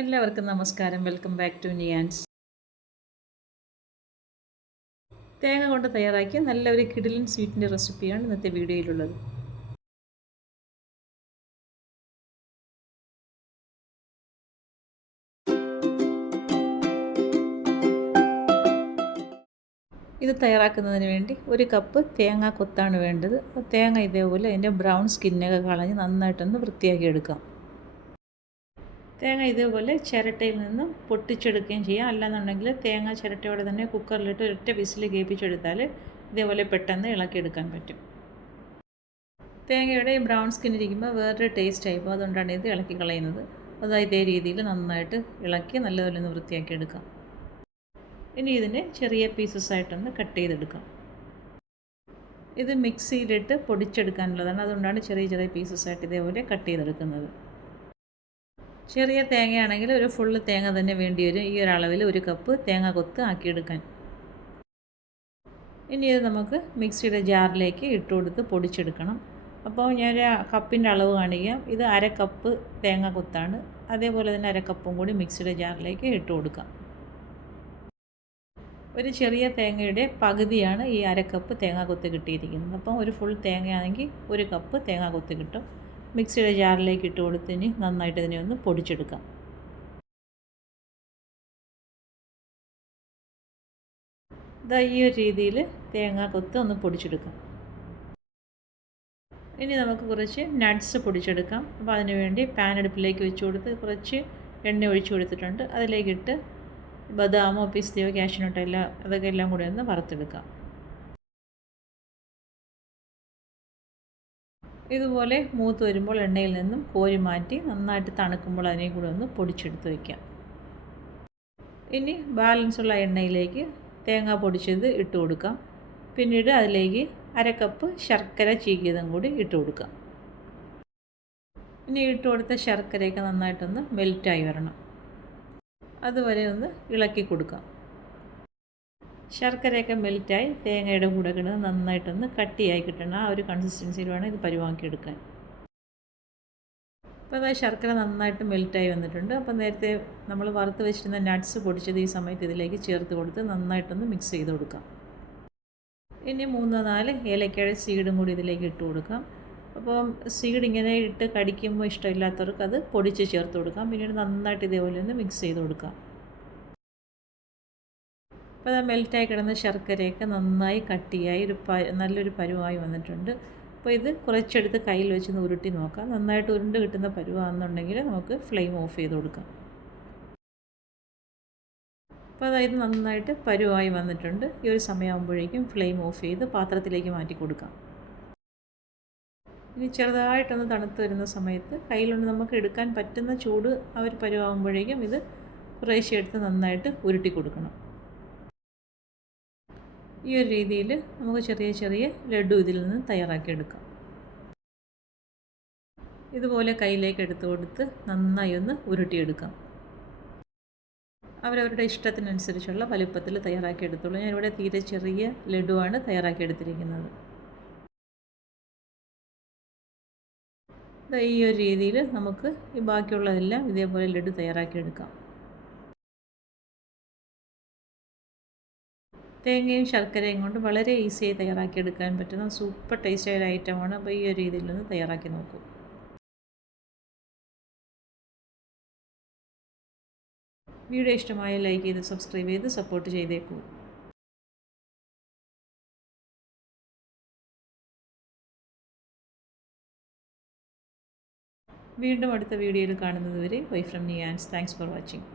എല്ലാവർക്കും നമസ്കാരം. Welcome back to Niyans. തേങ്ങ കൊണ്ട് തയ്യാറാക്കിയ നല്ലൊരു കിടിലൻ സ്വീറ്റിൻ്റെ റെസിപ്പിയാണ് ഇന്നത്തെ വീഡിയോയിലുള്ളത്. ഇത് തയ്യാറാക്കുന്നതിന് വേണ്ടി ഒരു കപ്പ് തേങ്ങ കൊത്താണ് വേണ്ടത്. അപ്പോൾ തേങ്ങ ഇതേപോലെ അതിൻ്റെ ബ്രൗൺ സ്കിന്നൊക്കെ കളഞ്ഞ് നന്നായിട്ടൊന്ന് വൃത്തിയാക്കി എടുക്കാം. തേങ്ങ ഇതേപോലെ ചിരട്ടയിൽ നിന്നും പൊട്ടിച്ചെടുക്കുകയും ചെയ്യാം. അല്ലാന്നുണ്ടെങ്കിൽ തേങ്ങ ചിരട്ടയോടെ തന്നെ കുക്കറിലിട്ട് ഒരൊറ്റ വിസിൽ കേൾപ്പിച്ചെടുത്താൽ ഇതേപോലെ പെട്ടെന്ന് ഇളക്കിയെടുക്കാൻ പറ്റും. തേങ്ങയുടെ ബ്രൗൺ സ്കിൻ ഇരിക്കുമ്പോൾ വേറൊരു ടേസ്റ്റ് ആയിപ്പോൾ അതുകൊണ്ടാണ് ഇത് ഇളക്കി കളയുന്നത്. അത് ഇതേ രീതിയിൽ നന്നായിട്ട് ഇളക്കി നല്ലപോലെ ഒന്ന് വൃത്തിയാക്കി എടുക്കാം. ഇനി ഇതിനെ ചെറിയ പീസസ് ആയിട്ടൊന്ന് കട്ട് ചെയ്തെടുക്കാം. ഇത് മിക്സിയിലിട്ട് പൊടിച്ചെടുക്കാനുള്ളതാണ്, അതുകൊണ്ടാണ് ചെറിയ ചെറിയ പീസസ് ആയിട്ട് ഇതേപോലെ കട്ട് ചെയ്തെടുക്കുന്നത്. ചെറിയ തേങ്ങയാണെങ്കിൽ ഒരു ഫുള്ള് തേങ്ങ തന്നെ വേണ്ടി വരും. ഈ ഒരളവിൽ ഒരു കപ്പ് തേങ്ങ കൊത്ത് ആക്കിയെടുക്കാൻ. ഇനി ഇത് നമുക്ക് മിക്സിയുടെ ജാറിലേക്ക് ഇട്ട് കൊടുത്ത് പൊടിച്ചെടുക്കണം. അപ്പോൾ ഞാൻ കപ്പിൻ്റെ അളവ് കാണിക്കാം. ഇത് അര കപ്പ് തേങ്ങ കൊത്താണ്. അതേപോലെ തന്നെ അര കപ്പും കൂടി മിക്സിയുടെ ജാറിലേക്ക് ഇട്ട് കൊടുക്കാം. ഒരു ചെറിയ തേങ്ങയുടെ പകുതിയാണ് ഈ അര കപ്പ് തേങ്ങ കൊത്ത് കിട്ടിയിരിക്കുന്നത്. അപ്പം ഒരു ഫുൾ തേങ്ങയാണെങ്കിൽ ഒരു കപ്പ് തേങ്ങ കൊത്ത് കിട്ടും. മിക്സിയുടെ ജാറിലേക്ക് ഇട്ട് കൊടുത്തതിന് നന്നായിട്ട് ഇതിനെ ഒന്ന് പൊടിച്ചെടുക്കാം. ഇതാ ഈ ഒരു രീതിയിൽ തേങ്ങ കൊത്ത് ഒന്ന് പൊടിച്ചെടുക്കാം. ഇനി നമുക്ക് കുറച്ച് നട്ട്സ് പൊടിച്ചെടുക്കാം. അപ്പോൾ അതിന് വേണ്ടി പാൻ അടുപ്പിലേക്ക് വെച്ച് കൊടുത്ത് കുറച്ച് എണ്ണ ഒഴിച്ചു കൊടുത്തിട്ടുണ്ട്. അതിലേക്കിട്ട് ബദാമോ പിസ്തയോ കാഷ്യൂനട്ടോ അതൊക്കെ എല്ലാം കൂടി ഒന്ന് വറുത്തെടുക്കാം. ഇതുപോലെ മൂത്ത് വരുമ്പോൾ എണ്ണയിൽ നിന്നും കോരി മാറ്റി നന്നായിട്ട് തണുക്കുമ്പോൾ അതിനെ കൂടെ ഒന്ന് പൊടിച്ചെടുത്ത് വയ്ക്കാം. ഇനി ബാലൻസുള്ള എണ്ണയിലേക്ക് തേങ്ങ പൊടിച്ചത് ഇട്ട് കൊടുക്കാം. പിന്നീട് അതിലേക്ക് അര കപ്പ് ശർക്കര ചീകിയതും കൂടി ഇട്ട് കൊടുക്കാം. ഇനി ഇട്ട് കൊടുത്ത ശർക്കരയൊക്കെ നന്നായിട്ടൊന്ന് മെൽറ്റായി വരണം. അതുവരെ ഒന്ന് ഇളക്കി കൊടുക്കാം. ശർക്കരയൊക്കെ മെൽറ്റായി തേങ്ങയുടെ കൂടെ കിടന്ന് നന്നായിട്ടൊന്ന് കട്ടിയായി കിട്ടണം. ആ ഒരു കൺസിസ്റ്റൻസിയിൽ വേണം ഇത് പരുവാക്കിയെടുക്കാൻ. അപ്പോൾ അതായത് ശർക്കര നന്നായിട്ട് മെൽറ്റായി വന്നിട്ടുണ്ട്. അപ്പോൾ നേരത്തെ നമ്മൾ വറുത്ത് വെച്ചിരുന്ന നട്ട്സ് പൊടിച്ചത് ഈ സമയത്ത് ഇതിലേക്ക് ചേർത്ത് കൊടുത്ത് നന്നായിട്ടൊന്ന് മിക്സ് ചെയ്ത് കൊടുക്കാം. ഇനി 3-4 ഏലക്കയുടെ സീഡും കൂടി ഇതിലേക്ക് ഇട്ട് കൊടുക്കാം. അപ്പോൾ സീഡ് ഇങ്ങനെ ഇട്ട് കടിക്കുമ്പോൾ ഇഷ്ടമില്ലാത്തവർക്ക് അത് പൊടിച്ച് ചേർത്ത് കൊടുക്കാം. പിന്നീട് നന്നായിട്ട് ഇതേപോലെ ഒന്ന് മിക്സ് ചെയ്ത് കൊടുക്കാം. അപ്പോൾ അത് മെൽറ്റായി കിടന്ന ശർക്കരയൊക്കെ നന്നായി കട്ടിയായി നല്ലൊരു പരുവായി വന്നിട്ടുണ്ട്. അപ്പോൾ ഇത് കുറച്ചെടുത്ത് കയ്യിൽ വെച്ച് ഉരുട്ടി നോക്കാം. നന്നായിട്ട് ഉരുണ്ട് കിട്ടുന്ന പരുവാണെന്നുണ്ടെങ്കിൽ നമുക്ക് ഫ്ലെയിം ഓഫ് ചെയ്ത് കൊടുക്കാം. അപ്പോൾ അതായത് നന്നായിട്ട് പരുവായി വന്നിട്ടുണ്ട്. ഈ ഒരു സമയമാകുമ്പോഴേക്കും ഫ്ലെയിം ഓഫ് ചെയ്ത് പാത്രത്തിലേക്ക് മാറ്റി കൊടുക്കാം. ഇനി ചെറുതായിട്ടൊന്ന് തണുത്ത് വരുന്ന സമയത്ത് കയ്യിലുണ്ട് നമുക്ക് എടുക്കാൻ പറ്റുന്ന ചൂട് ആ ഒരു പരുവാകുമ്പോഴേക്കും ഇത് കുറേശ്ശെ എടുത്ത് നന്നായിട്ട് ഉരുട്ടി കൊടുക്കണം. ഈ ഒരു രീതിയിൽ നമുക്ക് ചെറിയ ചെറിയ ലഡു ഇതിൽ നിന്ന് തയ്യാറാക്കിയെടുക്കാം. ഇതുപോലെ കയ്യിലേക്ക് എടുത്തു കൊടുത്ത് നന്നായി ഒന്ന് ഉരുട്ടിയെടുക്കാം. അവരവരുടെ ഇഷ്ടത്തിനനുസരിച്ചുള്ള വലുപ്പത്തിൽ തയ്യാറാക്കിയെടുത്തോളൂ. ഞാനിവിടെ തീരെ ചെറിയ ലഡുവാണ് തയ്യാറാക്കിയെടുത്തിരിക്കുന്നത്. ഈ ഒരു രീതിയിൽ നമുക്ക് ഈ ബാക്കിയുള്ളതെല്ലാം ഇതേപോലെ ലഡു തയ്യാറാക്കിയെടുക്കാം. തേങ്ങയും ശർക്കരയും കൊണ്ട് വളരെ ഈസിയായി തയ്യാറാക്കിയെടുക്കാൻ പറ്റുന്ന സൂപ്പർ ടേസ്റ്റായ ഒരു ഐറ്റമാണ്. അപ്പോൾ ഈ ഒരു രീതിയിൽ നിന്ന് തയ്യാറാക്കി നോക്കൂ. വീഡിയോ ഇഷ്ടമായ ലൈക്ക് ചെയ്ത് സബ്സ്ക്രൈബ് ചെയ്ത് സപ്പോർട്ട് ചെയ്തേക്കൂ. വീണ്ടും അടുത്ത വീഡിയോയിൽ കാണുന്നത് വരെ bye from Niyans. Thanks for watching.